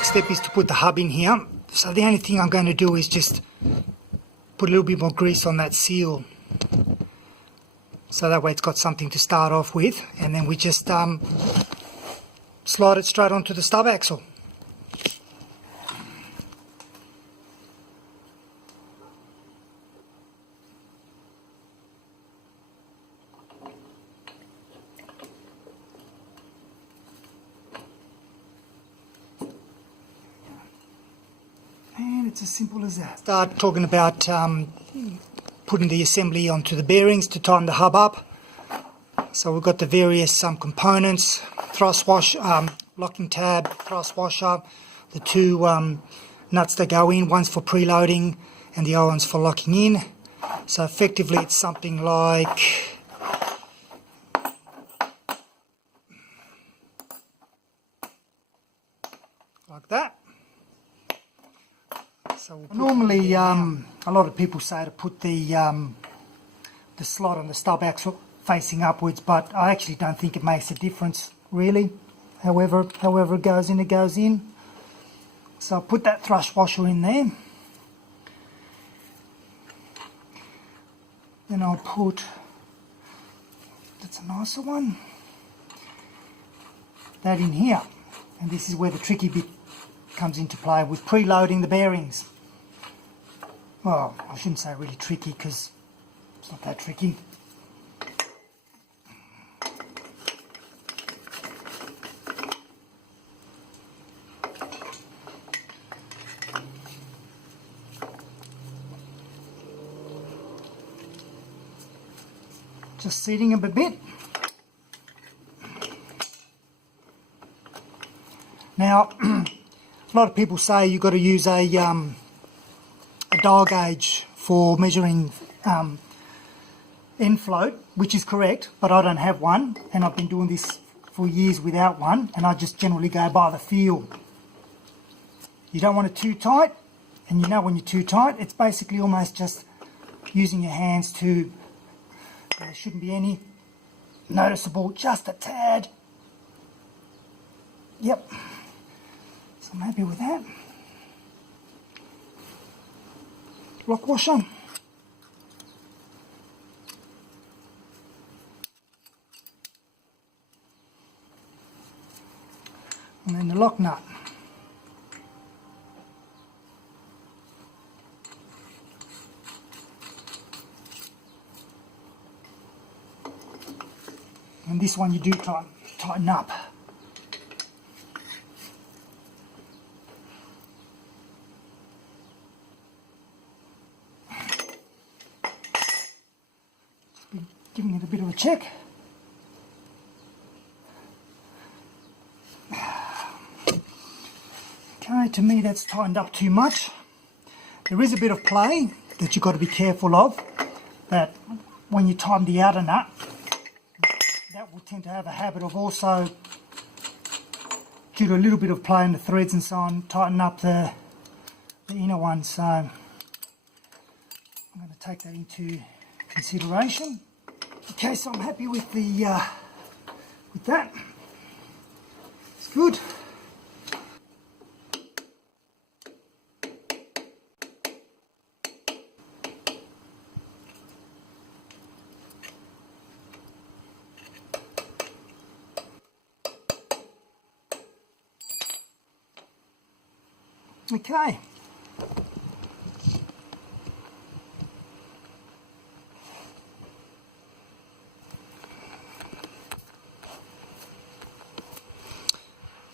next step is to put the hub in here. So the only thing I'm going to do is just put a little bit more grease on that seal. So that way it's got something to start off with, and then we just slide it straight onto the stub axle. And it's as simple as that. Start talking about putting the assembly onto the bearings to tighten the hub up. So we've got the various components, thrust wash, locking tab, thrust washer, the two nuts that go in, one's for preloading and the other one's for locking in. So effectively it's something like that. So normally a lot of people say to put the slot on the stub axle facing upwards, but I actually don't think it makes a difference really. However it goes in, it goes in. So I'll put that thrust washer in there. Then I'll put, that's a nicer one, that in here. And this is where the tricky bit comes into play with preloading the bearings. Well, I shouldn't say really tricky because it's not that tricky. Just seating them a bit. Now, a lot of people say you've got to use a dial gauge for measuring Inflow, which is correct, but I don't have one, and I've been doing this for years without one, and I just generally go by the feel. You don't want it too tight, and you know when you're too tight, it's basically almost just using your hands to, there shouldn't be any noticeable, just a tad. Yep, so I'm happy with that. Lock washer. And then the lock nut. And this one you do tighten up. Just be giving it a bit of a check. Okay, to me that's tightened up too much. There is a bit of play that you've got to be careful of, that when you tighten the outer nut, that will tend to have a habit of also, due to a little bit of play in the threads and so on, tighten up the inner one. So I'm going to take that into consideration. Okay, so I'm happy with the with that. It's good. Okay.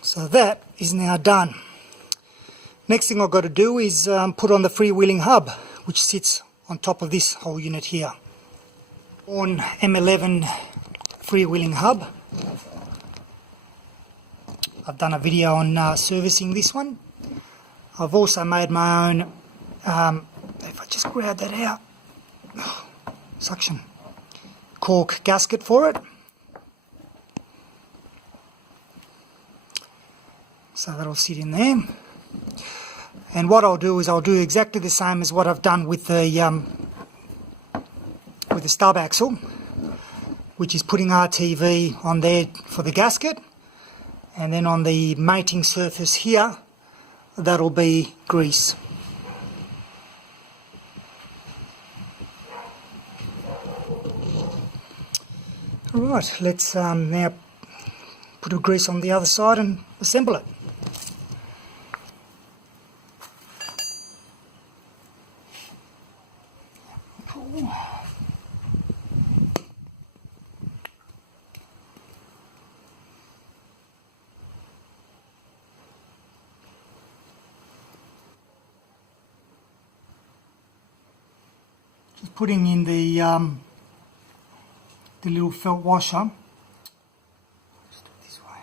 So that is now done. Next thing I've got to do is put on the Freewheeling Hub, which sits on top of this whole unit here. On M11 Freewheeling Hub. I've done a video on servicing this one. I've also made my own, if I just grab that out, suction, cork gasket for it. So that'll sit in there. And what I'll do is I'll do exactly the same as what I've done with the stub axle, which is putting RTV on there for the gasket, and then on the mating surface here, that'll be grease. Alright, let's now put a grease on the other side and assemble it. Cool. Just putting in the little felt washer. Just do it this way.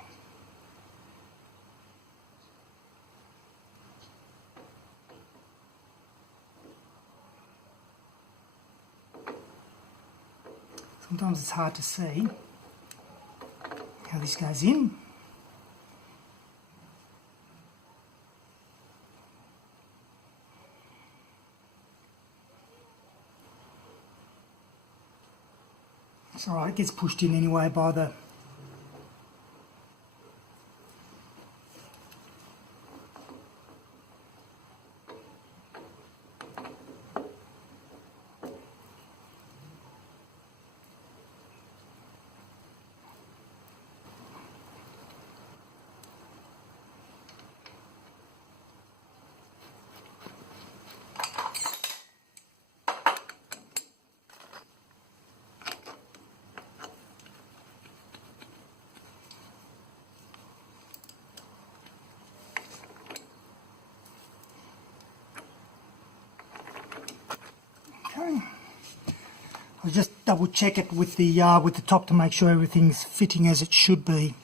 Sometimes it's hard to see how this goes in. It's alright, it gets pushed in anyway by the I'll just double check it with the top to make sure everything's fitting as it should be.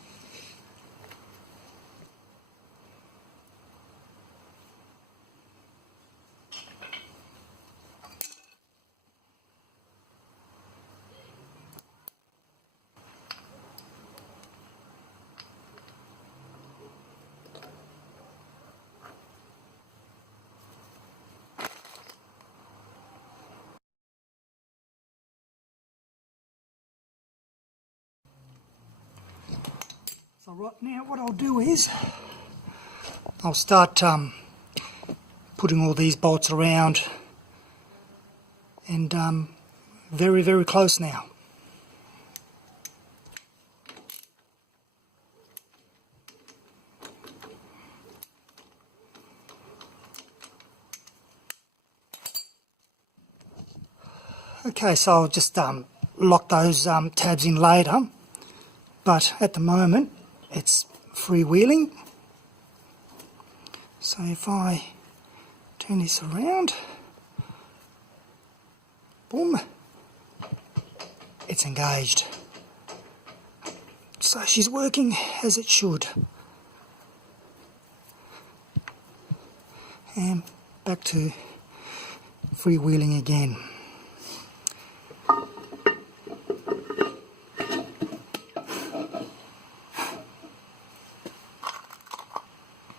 So right now what I'll do is I'll start putting all these bolts around, and very, very close now. Okay, so I'll just lock those tabs in later, but at the moment it's freewheeling. So if I turn this around, boom, it's engaged. So she's working as it should. And back to freewheeling again.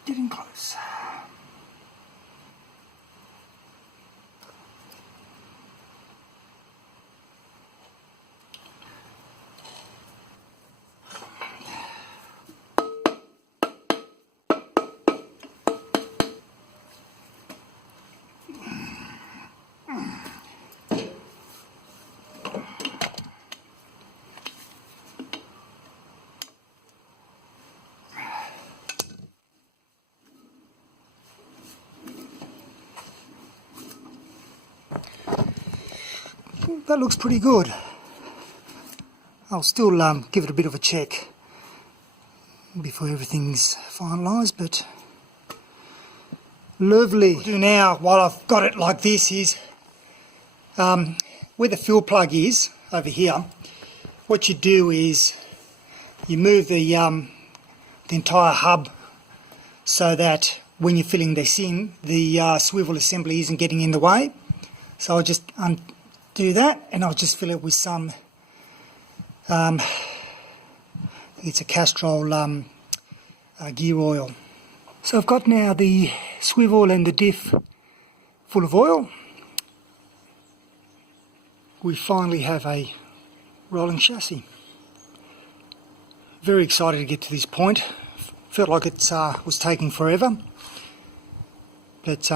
Getting close. That looks pretty good. I'll still give it a bit of a check before everything's finalised, but lovely. What I'll do now, while I've got it like this, is where the fuel plug is over here, what you do is you move the entire hub so that when you're filling this in, the swivel assembly isn't getting in the way. So I'll just do that, and I'll just fill it with some, I think it's a Castrol gear oil. So I've got now the swivel and the diff full of oil. We finally have a rolling chassis. Very excited to get to this point. Felt like it was taking forever. but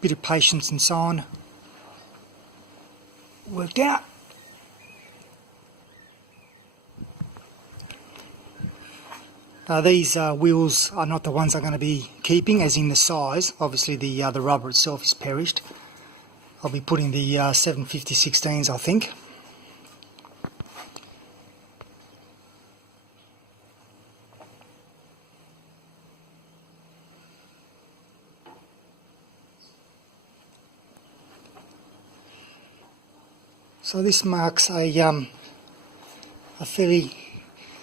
bit of patience and so on worked out. These wheels are not the ones I'm going to be keeping, as in the size. Obviously the rubber itself is perished. I'll be putting the 750/16s, I think. So this marks a fairly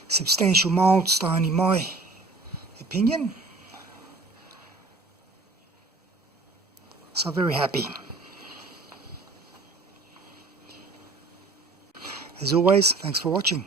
substantial milestone in my opinion. So very happy. As always, thanks for watching.